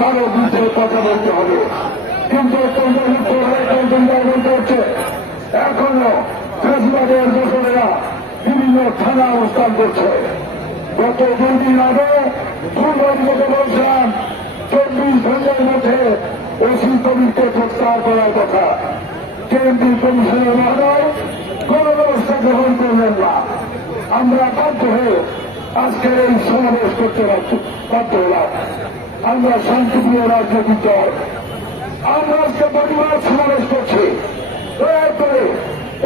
কারও বিরুদ্ধে কথা বলতে হবে। কিন্তু হচ্ছে এখনও ফেসবাদের দোষরেরা বিভিন্ন থানা অবস্থান করছে। গত দুই দিন আগে দুর্নীতিকে বলছিলাম, চব্বিশ ঘণ্টার মধ্যে ওসি কমিটিকে প্রত্যাহার করার কথা। কেন্দ্রীয় কমিশনের মহোদয়, কোন ব্যবস্থা গ্রহণ করলেন না। আমরা বাধ্য হয়ে আজকের এই সমাবেশ করতে বাধ্য হলাম। আমরা শান্তিপ্রিয় রাজনৈতিক দল। আমরা আজকে প্রতিবাদ সমাবেশ করছি। দয়া করে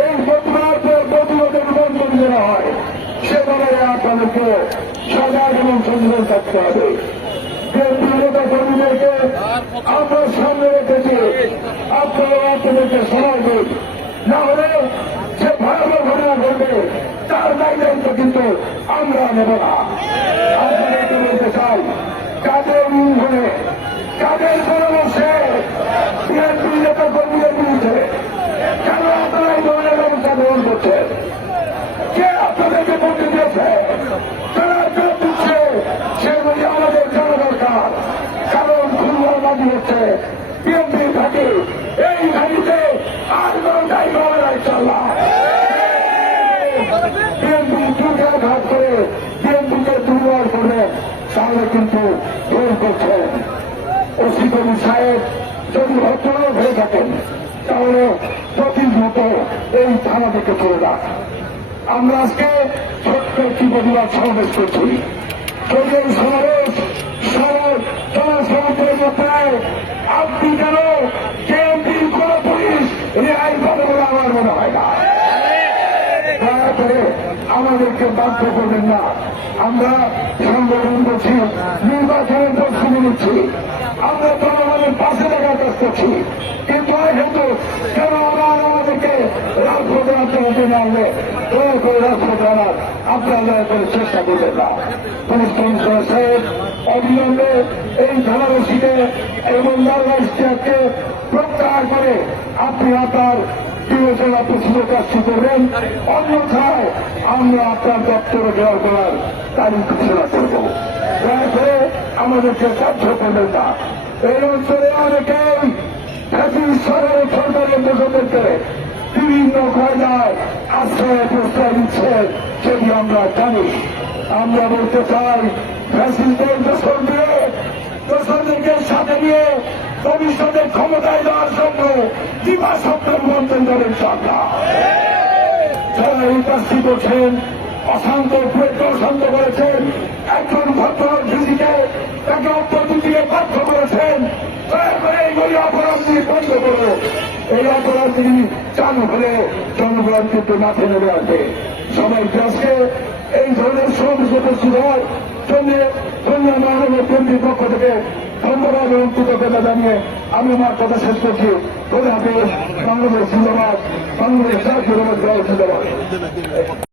এই প্রতিবাদের প্রতিবাদের নিবন্ধন দেওয়া হয়। সেভাবে আপনাদেরকে সজাগ এবং সচেতন থাকতে হবে। আমরা সামনে রেখেছি, আপনারা আপনাদেরকে সময় দিন। না হলে যে ভয়াবহ ঘটনা ঘটবে, তার দায় দায়িত্ব কিন্তু আমরা নেব না। কর্মীদের কেন আপনারা এই ধরনের ব্যবস্থা গ্রহণ করছেন কে আপনাদেরকে বলতে দিয়েছে? তারা জোর দিচ্ছে সেগুলি আমাদের জানা কারণ খুলবাবাদি হচ্ছে বিএনপি ঘাটি। এই ঘাটিতে আর কোন বিএনপি দুর্গা ঘাট করে, বিএনপিকে দুর্বল করে তাহলে কিন্তু ভুল করছেন ওসি সাহেব যদি ভদ্রলোক হয়ে থাকেন। তাহলে প্রতিনিয়ত এই থানা থেকে চলে যান আমরা আজকে ছোট্ট একটি প্রতিবাদ সমাবেশ করছি। এই সমাবেশ। সমাজ জনসমুদ্রের মধ্যে আপনি কেন কেন্দ্রীয় কোন পুলিশ রেহাই পাবে বলে আমার মনে হয় না। দয়া করে আমাদেরকে বাধ্য করবেন না। আমরা সংগঠন করছি, নির্বাচনের প্রস্তুতি নিচ্ছি। আমরা জনগণের পাশে দেখার কাজ করছি। কিন্তু যেহেতু কেন আবার আমাদেরকে রাজপথে আত্মহত্যা মানবে দয়া করে রাজপথে আনার আপনারা দয়া করে চেষ্টা করবেন না। পুলিশ কমিশনার সাহেব, অবিলম্বে এই ধারাবাসীকে এবং ইস্তিয়ারকে প্রত্যাহার করে আপনি আপনার বিবেচনা প্রশ্ন কাজটি করবেন। অন্যথায় আমরা আপনার দপ্তর দেওয়া করার তারিখ ঘোষণা করব। করবেন না এই অঞ্চলে অনেকেই জাতির সরকারের সরকারের দোষদেরকে বিভিন্ন কায়দায় আশ্রয় প্রশ্রয় দিচ্ছে, সেটি আমরা জানি। আমরা বলতে চাই ফ্যাসিলিটির দোষর দিয়ে দোষরদেরকে সাথে নিয়ে ভবিষ্যতে ক্ষমতায় যাওয়ার জন্য দিবা সপ্তাহ মন্ত্রণ করেন সরকার যারা এই কাজটি অশান্ত অশান্ত করেছেন, একজন ভদ্র কৃষিকে এই তিনি চালু হলে জনগণ কিন্তু মাঠে নেমে আসবে। সবাই দেশকে এই ধরনের সমাবেশ উপস্থিত হওয়ার জন্য কন্যা মানবের কেন্দ্রীয় পক্ষ থেকে ধন্যবাদ এবং কৃতজ্ঞতা জানিয়ে আমি আমার কথা শেষ করছি। খোদা হাফেজ, বাংলাদেশ জিন্দাবাদ, বাংলাদেশ জাতীয় জিন্দাবাদ।